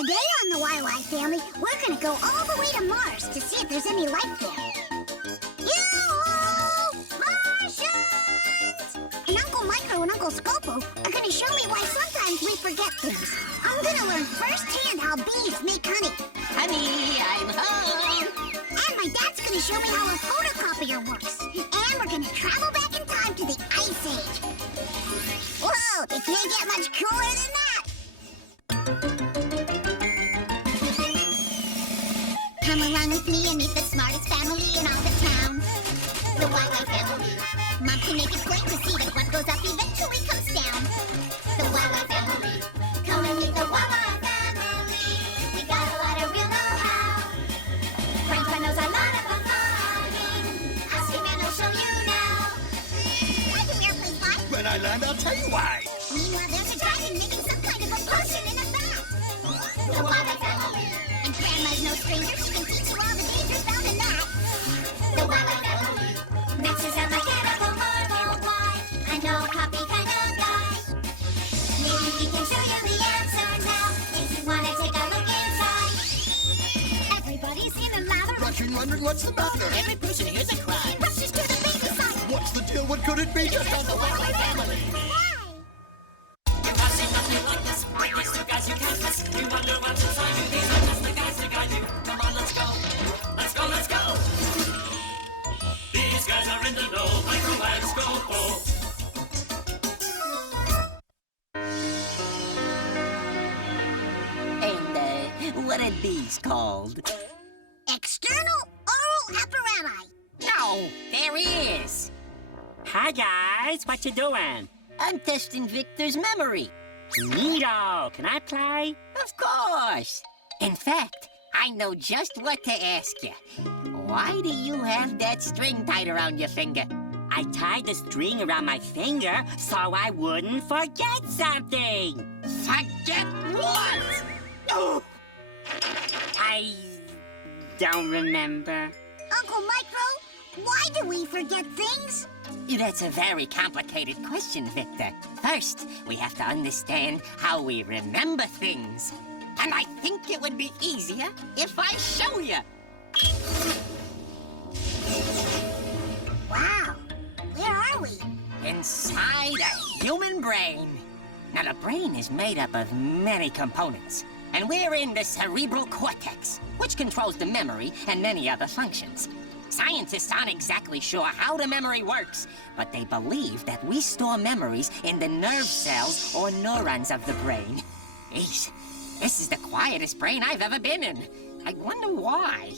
Today on the YY family, we're gonna go all the way to Mars to see if there's any life there. Yoo-hoo! Martians! And Uncle Micro and Uncle Scopo are gonna show me why sometimes we forget things. I'm gonna learn firsthand how bees make honey. Honey, I'm home! And my dad's gonna show me how a photocopier works. And we're gonna travel back in time to the Ice Age. Whoa, it can't get much cooler than that! Come along with me and meet the smartest family in all the town. The YY family. Mom can make it plain to see that what goes up eventually comes down. The YY family. Come and meet the YY family. We got a lot of real know-how. Frank knows a lot about farming. Ask him and he'll show you now. I can hear please why. When I land, I'll tell you why. Meanwhile, there's a dragon making some kind of a potion in a vat. The YY family. And Grandma's no stranger. She can teach you all the dangers found in that. The YY family. Max is a mechanical marvel. Why? I know a copy kind of guy. Maybe he can show you the answer now. If you want to take a look inside. Everybody's in a lather. Rushing, wondering what's the matter. Every person here's a cry. Rushes to the baby side. What's the deal? What could it be? Just on the YY family. You've seen nothing like this. With these two guys you can't miss. You wonder what's inside you. These are just the guys that guide you. Come on, let's go. Let's go, let's go. These guys are in the know. Micro and Scopo. And, what are these called? External oral apparati. No, there is. Hi guys, what you doing? I'm testing Victor's memory. Neato, can I play? Of course. In fact, I know just what to ask you. Why do you have that string tied around your finger? I tied the string around my finger so I wouldn't forget something. Forget what? Oh. I don't remember. Uncle Micro, why do we forget things? That's a very complicated question, Victor. First, we have to understand how we remember things. And I think it would be easier if I show you. Wow, where are we? Inside a human brain. Now, the brain is made up of many components. And we're in the cerebral cortex, which controls the memory and many other functions. Scientists aren't exactly sure how the memory works, but they believe that we store memories in the nerve cells or neurons of the brain. Jeez, this is the quietest brain I've ever been in. I wonder why.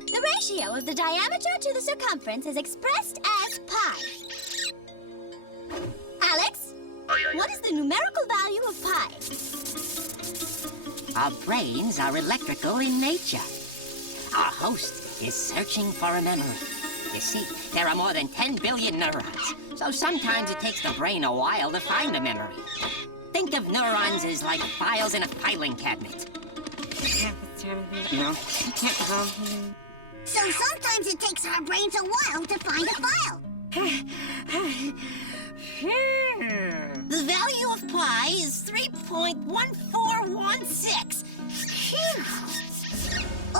The ratio of the diameter to the circumference is expressed as pi. Alex, what is the numerical value of pi? Our brains are electrical in nature. Our host is searching for a memory. You see, there are more than 10 billion neurons, so sometimes it takes the brain a while to find a memory. Think of neurons as like files in a filing cabinet. So sometimes it takes our brains a while to find a file. The value of pi is 3.1416.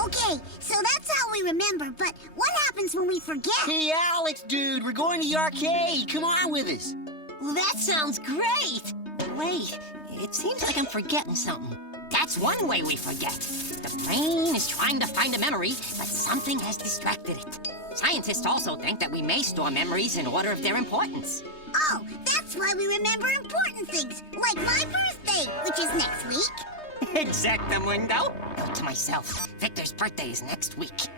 Okay, so that's how we remember, but what happens when we forget? Hey, Alex, dude, we're going to the arcade. Come on with us. Well, that sounds great. Wait, it seems like I'm forgetting something. That's one way we forget. The brain is trying to find a memory, but something has distracted it. Scientists also think that we may store memories in order of their importance. Oh, that's why we remember important things, like my birthday, which is next week. Exactamundo. Note to myself, Victor's birthday is next week.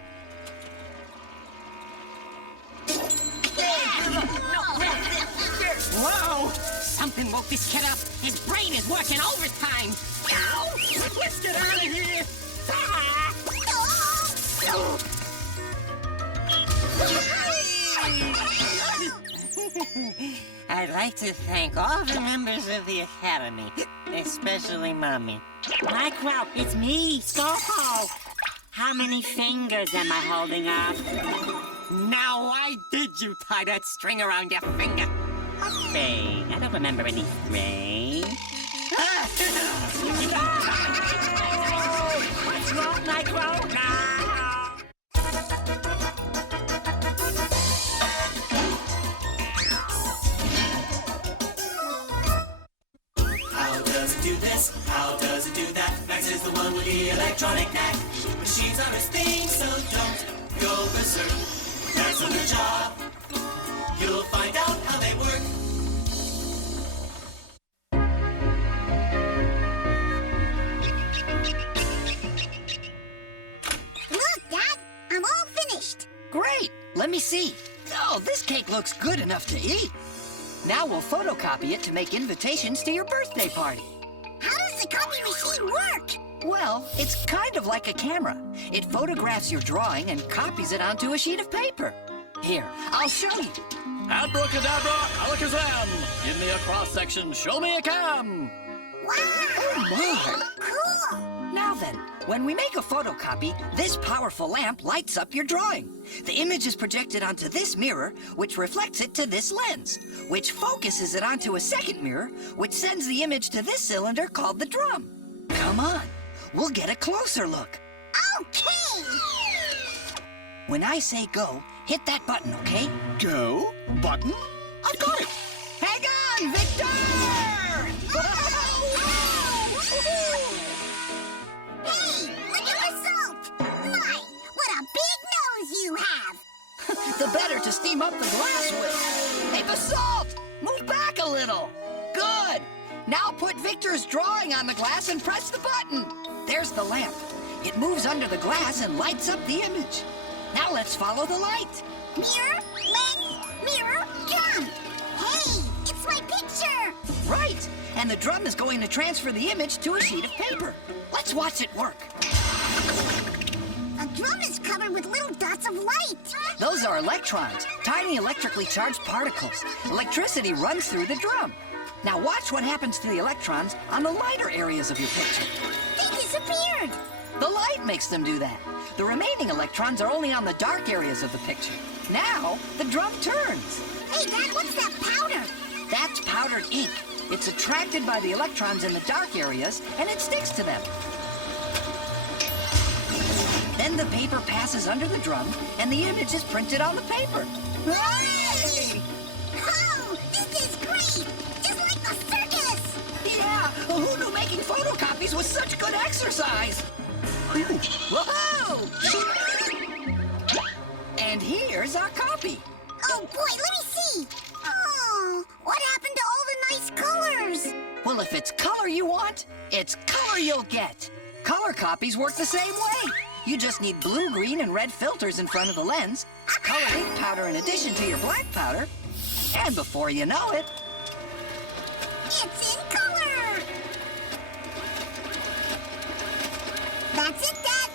Whoa! Something woke this kid up. His brain is working overtime. Ow! Let's get out of here! Ah! I'd like to thank all the members of the Academy, especially Mommy. Micro, it's me, Scopo. How many fingers am I holding up? Now, why did you tie that string around your finger? String. I don't remember any string. micro now. How does it do this? How does it do that? Max is the one with the electronic knack. Machines are his thing, so don't go berserk. That's on the job. You'll find out how they work. Look, Dad, I'm all finished. Great. Let me see. Oh, this cake looks good enough to eat. Now we'll photocopy it to make invitations to your birthday party. How does the copy machine work? Well, it's kind of like a camera. It photographs your drawing and copies it onto a sheet of paper. Here, I'll show you. Abracadabra, alakazam! Give me a cross-section, show me a cam! Wow! Oh, my! Cool! Now then, when we make a photocopy, this powerful lamp lights up your drawing. The image is projected onto this mirror, which reflects it to this lens, which focuses it onto a second mirror, which sends the image to this cylinder called the drum. Come on, we'll get a closer look. Okay! When I say go, hit that button, okay? Go? Button? I've got it! Hang on, Victor! Hey, look at the result! My, what a big nose you have! The better to steam up the glass with. Hey, Basalt! Move back a little. Good. Now put Victor's drawing on the glass and press the button. There's the lamp. It moves under the glass and lights up the image. Now let's follow the light. Mirror, lens, mirror, drum! Hey, it's my picture! Right. And the drum is going to transfer the image to a sheet of paper. Let's watch it work. A drum is covered with little dots of light. Those are electrons, tiny electrically charged particles. Electricity runs through the drum. Now watch what happens to the electrons on the lighter areas of your picture. They disappeared. The light makes them do that. The remaining electrons are only on the dark areas of the picture. Now, the drum turns. Hey, Dad, what's that powder? That's powdered ink. It's attracted by the electrons in the dark areas, and it sticks to them. Then the paper passes under the drum, and the image is printed on the paper. Hey! Oh, this is great! Just like the circus! Yeah, who knew making photocopies was such good exercise? Whoa! And here's our copy. Oh, boy, let me see. Oh, what happened to all the nice colors? Well, if it's color you want, it's color you'll get. Color copies work the same way. You just need blue, green, and red filters in front of the lens, color ink powder in addition to your black powder, and before you know it... It's in color! That's it, Dad.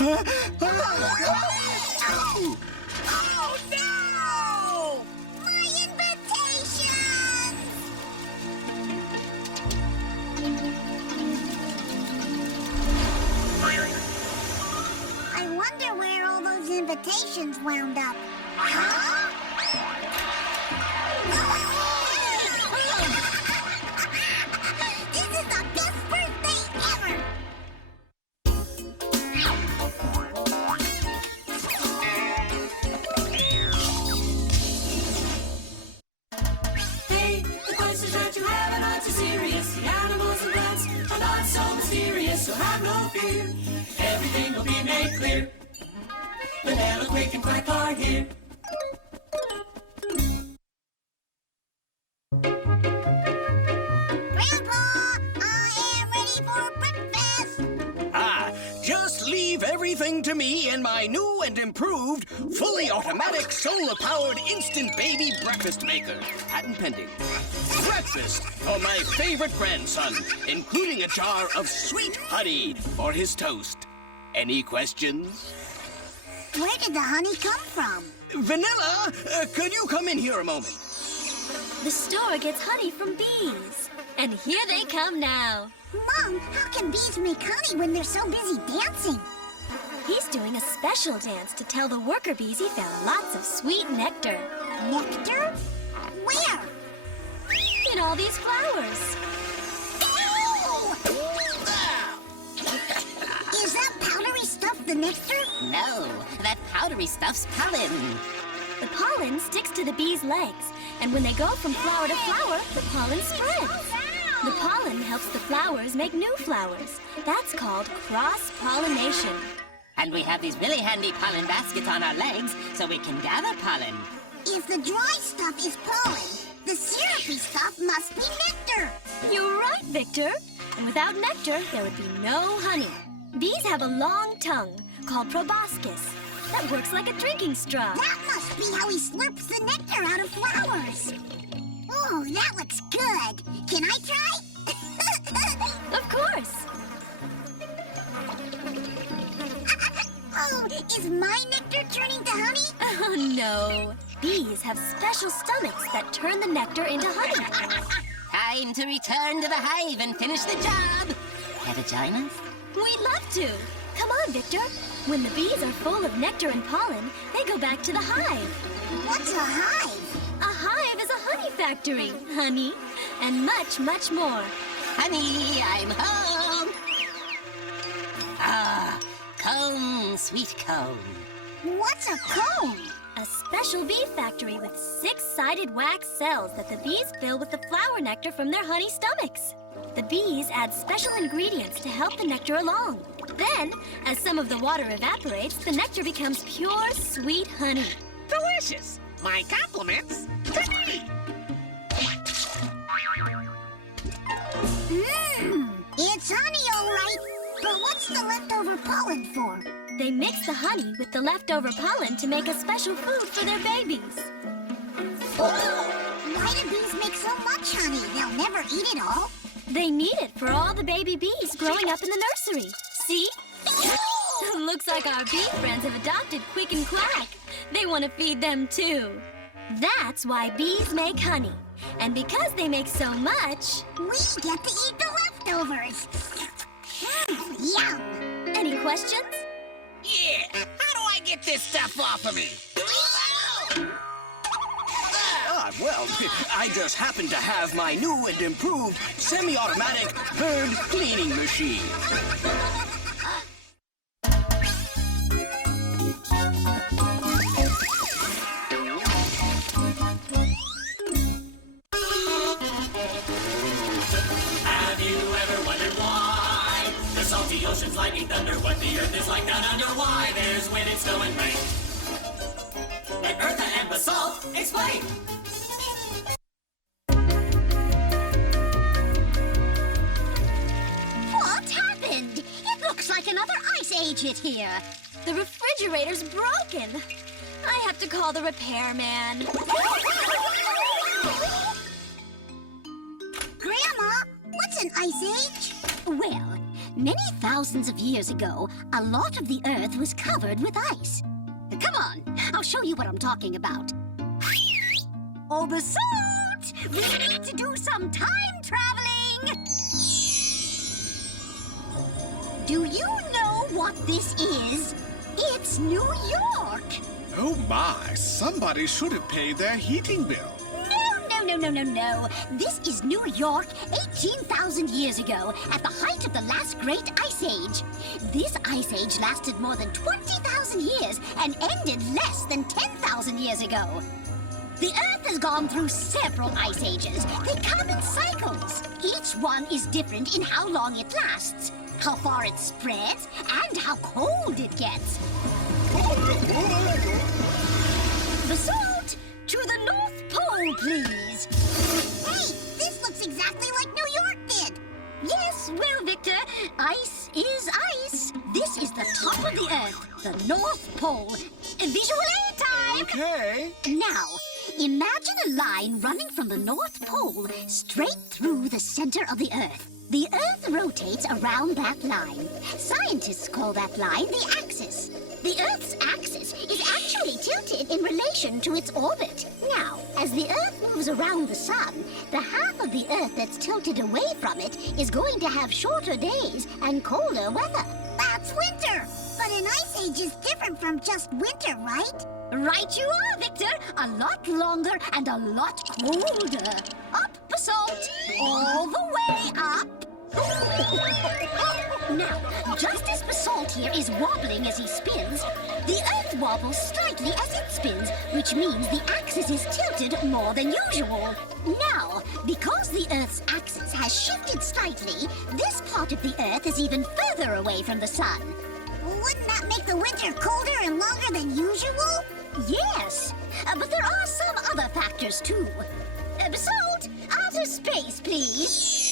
Oh! Oh, no! My invitations! I wonder where all those invitations wound up. Huh? This is the best birthday ever! Hey, the questions that you have are not too serious. The animals and plants are not so mysterious, so have no fear. Everything will be made clear. Vanilla, Quick, and Quack are here. Grandpa, I am ready for breakfast! Ah, just leave everything to me in my new and improved, fully automatic, solar-powered instant baby breakfast maker. Patent pending. Breakfast for my favorite grandson, including a jar of sweet honey for his toast. Any questions? Where did the honey come from? Vanilla, could you come in here a moment? The store gets honey from bees. And here they come now. Mom, how can bees make honey when they're so busy dancing? He's doing a special dance to tell the worker bees he found lots of sweet nectar. Nectar? Where? In all these flowers. Oh! nectar? No, that powdery stuff's pollen. The pollen sticks to the bees' legs, and when they go from flower to flower, the pollen spreads. The pollen helps the flowers make new flowers. That's called cross-pollination. And we have these really handy pollen baskets on our legs so we can gather pollen. If the dry stuff is pollen, the syrupy stuff must be nectar. You're right, Victor. And without nectar, there would be no honey. Bees have a long tongue called proboscis that works like a drinking straw. That must be how he slurps the nectar out of flowers. Oh, that looks good. Can I try? Of course. Oh, is my nectar turning to honey? Oh, no. Bees have special stomachs that turn the nectar into honey. Time to return to the hive and finish the job. Care to join us? We'd love to. Come on, Victor. When the bees are full of nectar and pollen, they go back to the hive. What's a hive? A hive is a honey factory, honey, and much, much more. Honey, I'm home. Ah, comb, sweet comb. What's a comb? A special bee factory with 6-sided wax cells that the bees fill with the flower nectar from their honey stomachs. The bees add special ingredients to help the nectar along. Then, as some of the water evaporates, the nectar becomes pure, sweet honey. Delicious! My compliments to me! It's honey, all right. But what's the leftover pollen for? They mix the honey with the leftover pollen to make a special food for their babies. Why do bees make so much honey? They'll never eat it all. They need it for all the baby bees growing up in the nursery. See? Looks like our bee friends have adopted Quick and Quack. They want to feed them too. That's why bees make honey. And because they make so much, we get to eat the leftovers. Yum! Any questions? Yeah! How do I get this stuff off of me? Well, I just happen to have my new and improved semi-automatic bird cleaning machine. Have you ever wondered why the salty oceans, lightning, thunder, what the earth is like down under? Why there's wind and snow and rain? Let Eartha and Basalt explain. What happened? It looks like another ice age hit here. The refrigerator's broken. I have to call the repairman. Grandma, what's an ice age? Well, many thousands of years ago, a lot of the Earth was covered with ice. Come on, I'll show you what I'm talking about. Oh, Basalt! We need to do some time traveling! Do you know what this is? It's New York! Oh my, somebody should have paid their heating bill. No. This is New York 18,000 years ago, at the height of the last great ice age. This ice age lasted more than 20,000 years and ended less than 10,000 years ago. The Earth has gone through several ice ages. They come in cycles. Each one is different in how long it lasts, how far it spreads, and how cold it gets. Basalt, to the North Pole, please. Hey, this looks exactly like New York did. Yes, well, Victor, ice is ice. This is the top of the Earth, the North Pole. Visual aid time! Okay. Now, imagine a line running from the North Pole straight through the center of the Earth. The Earth rotates around that line. Scientists call that line the axis. The Earth's axis is actually tilted in relation to its orbit. Now, as the Earth moves around the sun, the half of the Earth that's tilted away from it is going to have shorter days and colder weather. That's winter! But an ice age is different from just winter, right? Right you are, Victor! A lot longer and a lot colder. Up, Basalt! All the way up! Now, just as Basalt here is wobbling as he spins, the Earth wobbles slightly as it spins, which means the axis is tilted more than usual. Now, because the Earth's axis has shifted slightly, this part of the Earth is even further away from the sun. Wouldn't that make the winter colder and longer than usual? Yes, but there are some other factors too. Salt, outer space, please.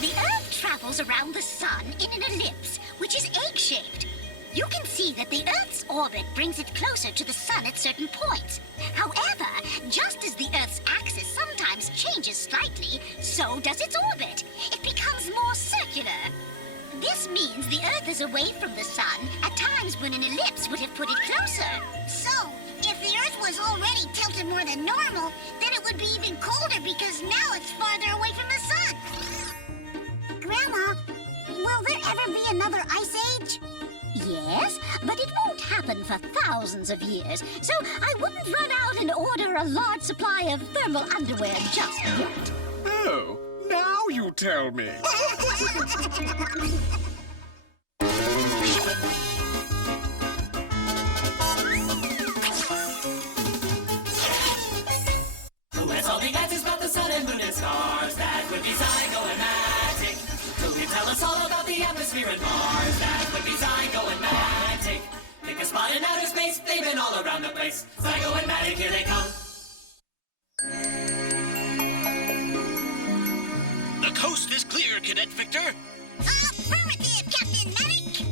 The Earth travels around the sun in an ellipse, which is egg-shaped. You can see that the Earth's orbit brings it closer to the sun at certain points. However, just as the Earth's axis sometimes changes slightly, so does its orbit. It becomes more circular. This means the Earth is away from the sun at times when an ellipse would have put it closer. So, if the Earth was already tilted more than normal, then it would be even colder because now it's farther away from the sun. Grandma, will there ever be another ice age? Yes, but it won't happen for thousands of years, so I wouldn't run out and order a large supply of thermal underwear just yet. Oh, now you tell me. Who has all the answers about the sun and moon and stars? That would be Zygo-matic. Who can tell us all about the atmosphere and Mars? That would be Zygo-matic. Pick a spot in outer space, they've been all around the place. Zygo-matic, here they come. The coast is clear, Cadet Victor. Affirmative, Captain Matic!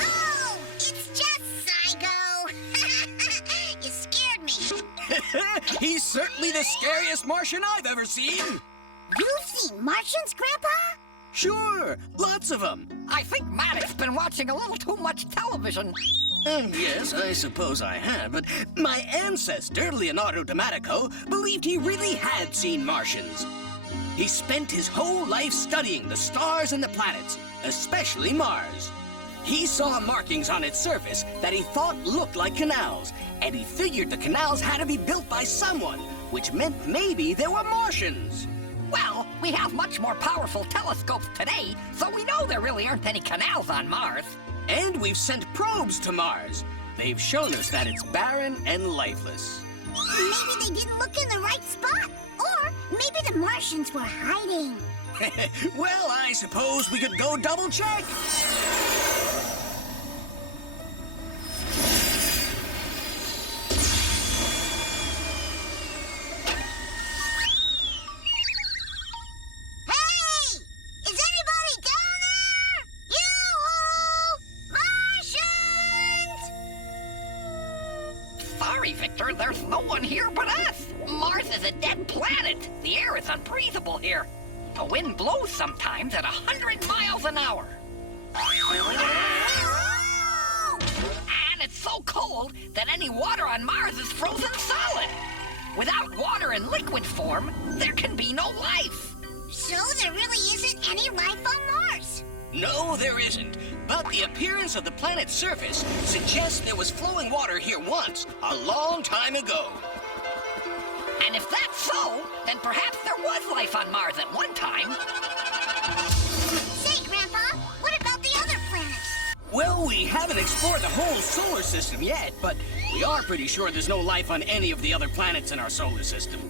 Oh, it's just Zygo! You scared me. He's certainly the scariest Martian I've ever seen. You've seen Martians, Grandpa? Sure, lots of them. I think Matic's been watching a little too much television. Yes, I suppose I have, but my ancestor, Leonardo Domatico, believed he really had seen Martians. He spent his whole life studying the stars and the planets, especially Mars. He saw markings on its surface that he thought looked like canals, and he figured the canals had to be built by someone, which meant maybe there were Martians. Well, we have much more powerful telescopes today, so we know there really aren't any canals on Mars. And we've sent probes to Mars. They've shown us that it's barren and lifeless. Maybe they didn't look in the right spot. Or maybe the Martians were hiding. Well, I suppose we could go double-check. Sorry, Victor, there's no one here but us. Mars is a dead planet. The air is unbreathable here. The wind blows sometimes at 100 miles an hour. And it's so cold that any water on Mars is frozen solid. Without water in liquid form, there can be no life. So there really isn't any life on Mars? No, there isn't. But the appearance of the planet's surface suggests there was flowing water here once, a long time ago. And if that's so, then perhaps there was life on Mars at one time. Say, Grandpa, what about the other planets? Well, we haven't explored the whole solar system yet, but we are pretty sure there's no life on any of the other planets in our solar system.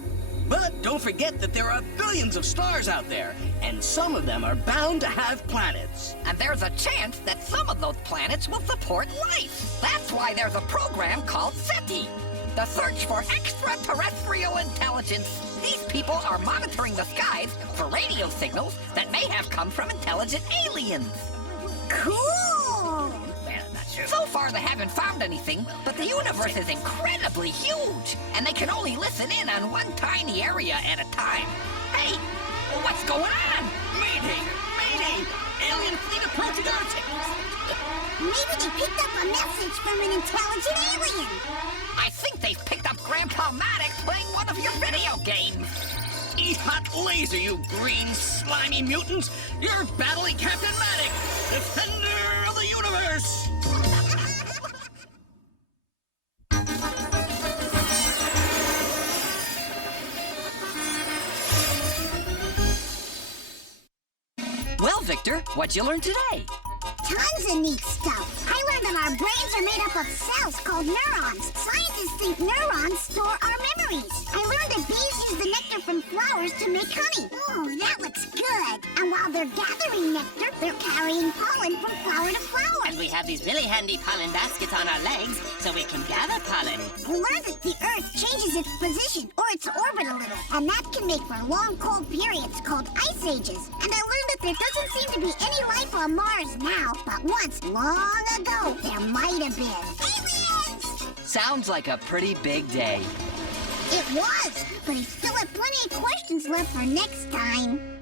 But don't forget that there are billions of stars out there, and some of them are bound to have planets. And there's a chance that some of those planets will support life. That's why there's a program called SETI, the Search for Extraterrestrial Intelligence. These people are monitoring the skies for radio signals that may have come from intelligent aliens. Cool! So far, they haven't found anything, but the universe is incredibly huge, and they can only listen in on one tiny area at a time. Hey, what's going on? Mayday! Mayday! Alien fleet approaching Earth! Maybe they picked up a message from an intelligent alien. I think they've picked up Grandpa Maddox playing one of your video games. Eat hot laser, you green, slimy mutants! You're battling Captain Maddox, defender of the universe! nectar. What'd you learn today? Tons of neat stuff. I learned that our brains are made up of cells called neurons. Scientists think neurons store our memories. I learned that bees use the nectar from flowers to make honey. Oh, that looks good. And while they're gathering nectar, they're carrying pollen from flower to flower. And we have these really handy pollen baskets on our legs so we can gather pollen. I learned that the Earth changes its position or its orbit a little, and that can make for long cold periods called ice ages. And I learned that there doesn't seem to be any life on Mars now, but once, long ago, there might have been. Aliens! Sounds like a pretty big day. It was, but I still have plenty of questions left for next time.